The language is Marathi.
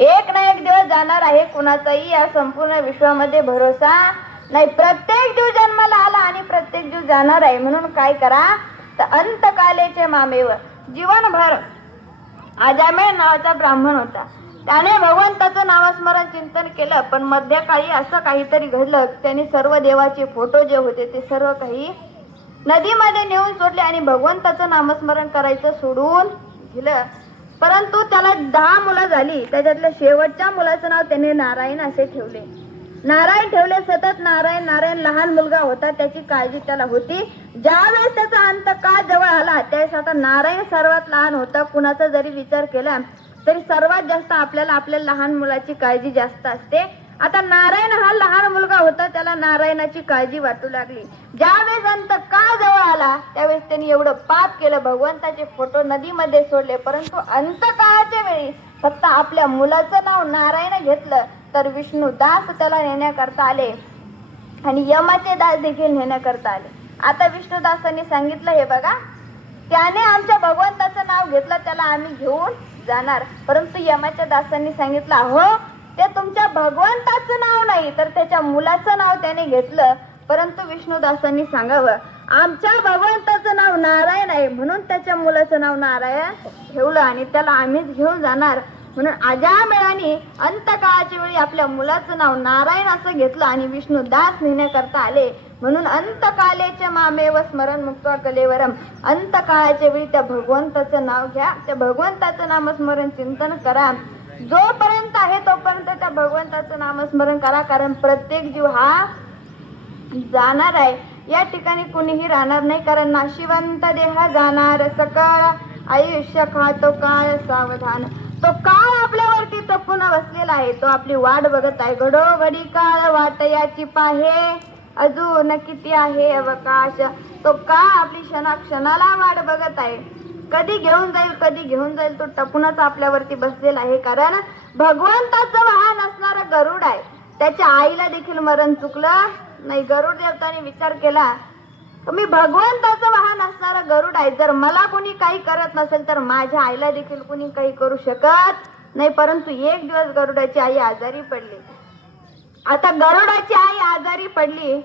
एक ना एक दिवस जाणार आहे. कुणाचाही या संपूर्ण विश्वामध्ये भरोसा नाही. प्रत्येक जीव जन्माला आला आणि प्रत्येक जीव जाणार आहे. म्हणून काय करा तर अंतकालेचे मामेव. जीवनभर अजामेळ नावाचा ब्राह्मण होता. त्याने भगवंताचं नामस्मरण चिंतन केलं, पण मध्यकाळी असं काहीतरी घडलं. त्याने सर्व देवाचे फोटो जे होते ते सर्व काही नदीमध्ये नेऊन सोडले आणि भगवंताचं नामस्मरण करायचं सोडून दिलं. परंतु त्याला 10 मुलं झाली. त्याच्यातल्या शेवटच्या मुलाचं नाव त्याने नारायण असे ठेवले. नारायण ठेवले. सतत नारायण नारायण. लहान मुलगा होता, त्याची काळजी त्याला होती. ज्यावेळेस त्याचा अंत काळ जवळ आला त्यावेळेस आता नारायण सर्वात लहान होता. कुणाचा जरी विचार केला तरी सर्वात जास्त आपल्याला आपल्या लहान मुलाची काळजी जास्त असते. आता नारायण हा लहान मुलगा होता, त्याला नारायणाची काळजी वाटू लागली. ज्यावेळेस अंत काळ जवळ आला त्यावेळेस त्यांनी एवढं पाप केलं, भगवंताचे फोटो नदीमध्ये सोडले. परंतु अंतकाळाच्या वेळी फक्त आपल्या मुलाचं नाव नारायण घेतलं तर विष्णू दास त्याला नेण्याकरता आले आणि यमाचे दास देखील नेण्याकरता आले. आता विष्णुदासांनी सांगितलं, हे बघा, त्याने आमच्या भगवंताचं नाव घेतलं, त्याला आम्ही घेऊन जाणार. परंतु यमाच्या दासांनी सांगितलं, हो, ते तुमच्या भगवंताचं नाव नाही तर त्याच्या मुलाचं नाव त्याने घेतलं. परंतु विष्णुदासांनी सांगावं, आमच्या भगवंताचं नाव नारायण आहे म्हणून त्याच्या मुलाचं नाव नारायण ठेवलं आणि त्याला आम्हीच घेऊन जाणार. म्हणून अजामेळाने अंतकाळाच्या वेळी आपल्या मुलाचं नाव नारायण असं घेतलं आणि विष्णू दास नेण्याकरता आले. म्हणून अंतकालेच्या मामेव स्मरण मुक्त्वा कलेवरम. अंतकाळाच्या वेळी त्या भगवंताचं नाव घ्या, त्या भगवंताचं नामस्मरण चिंतन करा. जोपर्यंत आहे तोपर्यंत त्या भगवंताचं नामस्मरण करा, कारण प्रत्येक जीव हा जाणार आहे. या ठिकाणी कुणीही राहणार नाही, कारण नाशिवंत देह जाणार. सकळ आयुष्य खातो काळ सावधान. तो काळ आपल्यावरती तपून बसलेला आहे, तो आपली वाट बघत आहे. घडोघडी काळ वाट याची पाहे, अजून किती आहे अवकाश. तो काळ आपली क्षणाला वाट बघत आहे, कधी घेऊन जाईल कधी घेऊन जाईल. तो टपूनच आपल्यावरती बसलेला आहे, कारण भगवंताचं वाहन असणारं गरुड आहे. त्याच्या आईला देखील मरण चुकलं नाही. गरुड देवताने विचार केला, मी भगवंताचं वाहन असणारं गरुड आहे, जर मला कोणी काही करत नसेल तर माझ्या आईला देखील कोणी काही करू शकत नाही. परंतु एक दिवस गरुडाची आई आजारी पडली. आता गरुडाची आई आजारी पडली